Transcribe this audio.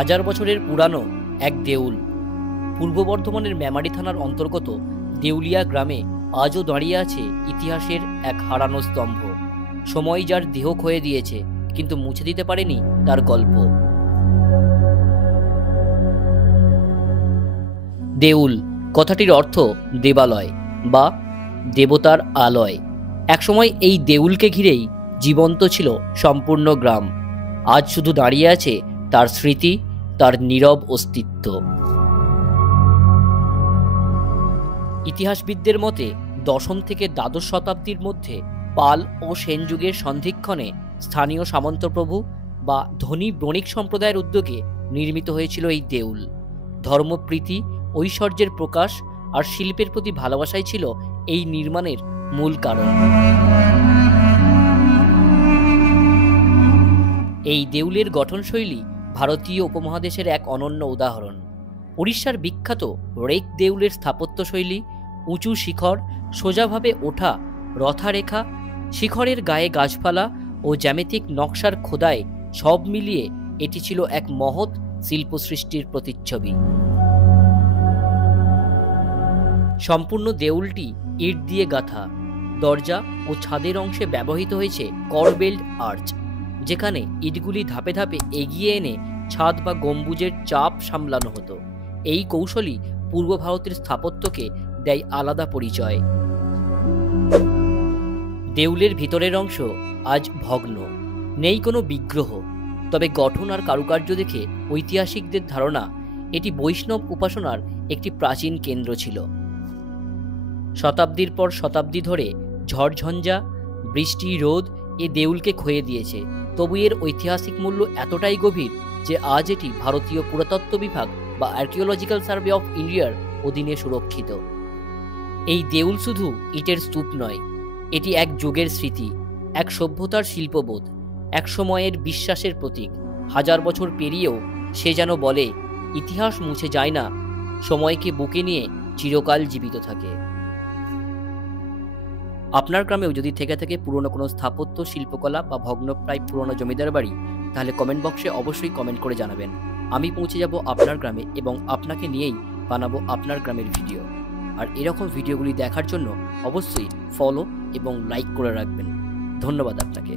হাজার বছরের পুরানো এক দেউল। পূর্ব বর্ধমানের মেমারি থানার অন্তর্গত দেউলিয়া গ্রামে আজও দাঁড়িয়ে আছে ইতিহাসের এক হারানো স্তম্ভ। সময় যার দেহ ক্ষয়ে দিয়েছে, কিন্তু মুছে দিতে পারেনি তার গল্প। দেউল কথাটির অর্থ দেবালয় বা দেবতার আলয়। একসময় এই দেউলকে ঘিরেই জীবন্ত ছিল সম্পূর্ণ গ্রাম। আজ শুধু দাঁড়িয়ে আছে তার স্মৃতি, তার নীরব অস্তিত্ব। ইতিহাসবিদদের মতে দশম থেকে দ্বাদশ শতাব্দীর মধ্যে পাল ও সেন যুগের সন্ধিক্ষণে স্থানীয় সামন্তপ্রভু বা ধনী বণিক সম্প্রদায়ের উদ্যোগে নির্মিত হয়েছিল এই দেউল। ধর্মপ্রীতি, ঐশ্বর্যের প্রকাশ আর শিল্পের প্রতি ভালোবাসাই ছিল এই নির্মাণের মূল কারণ। এই দেউলের গঠনশৈলী ভারতীয় উপমহাদেশের এক অনন্য উদাহরণ। উড়িষ্যার বিখ্যাত রেক দেউলের স্থাপত্যশৈলী, উঁচু শিখর, সোজাভাবে ওঠা রথারেখা, শিখরের গায়ে গাছপালা ও জ্যামিতিক নকশার খোদাই সব মিলিয়ে এটি ছিল এক মহৎ শিল্প সৃষ্টির প্রতিচ্ছবি। সম্পূর্ণ দেউলটি ইট দিয়ে গাঁথা। দরজা ও ছাদের অংশে ব্যবহৃত হয়েছে করবেল্ড আর্চ, যেখানে ইটগুলি ধাপে ধাপে এগিয়ে এনে ছাদ বা গম্বুজের চাপ সামলানো হতো। এই কৌশলই পূর্ব ভারতের স্থাপত্যকে দেয় আলাদা পরিচয়। দেউলের ভিতরের অংশ আজ ভগ্ন, নেই কোনো বিগ্রহ। তবে গঠন আর কারুকার্য দেখে ঐতিহাসিকদের ধারণা এটি বৈষ্ণব উপাসনার একটি প্রাচীন কেন্দ্র ছিল। শতাব্দীর পর শতাব্দী ধরে ঝড়ঝঞ্ঝা, বৃষ্টি, রোদ এ দেউলকে ক্ষয়ে দিয়েছে, তবু এর ঐতিহাসিক মূল্য এতটাই গভীর যে আজ এটি ভারতীয় পুরাতত্ত্ব বিভাগ বা আর্কিওলজিক্যাল সার্ভে অফ ইন্ডিয়ার অধীনে সুরক্ষিত। এই দেউল শুধু ইটের স্তূপ নয়, এটি এক যুগের স্মৃতি, এক সভ্যতার শিল্পবোধ, এক সময়ের বিশ্বাসের প্রতীক। হাজার বছর পেরিয়েও সে যেন বলে, ইতিহাস মুছে যায় না, সময়কে বুকে নিয়ে চিরকাল জীবিত থাকে। আপনার গ্রামেও যদি থেকে থাকে পুরনো কোনো স্থাপত্য, শিল্পকলা বা ভগ্নপ্রায় পুরনো জমিদার বাড়ি, তাহলে কমেন্ট বক্সে অবশ্যই কমেন্ট করে জানাবেন। আমি পৌঁছে যাব আপনার গ্রামে এবং আপনাকে নিয়েই বানাবো আপনার গ্রামের ভিডিও। আর এরকম ভিডিওগুলি দেখার জন্য অবশ্যই ফলো এবং লাইক করে রাখবেন। ধন্যবাদ আপনাকে।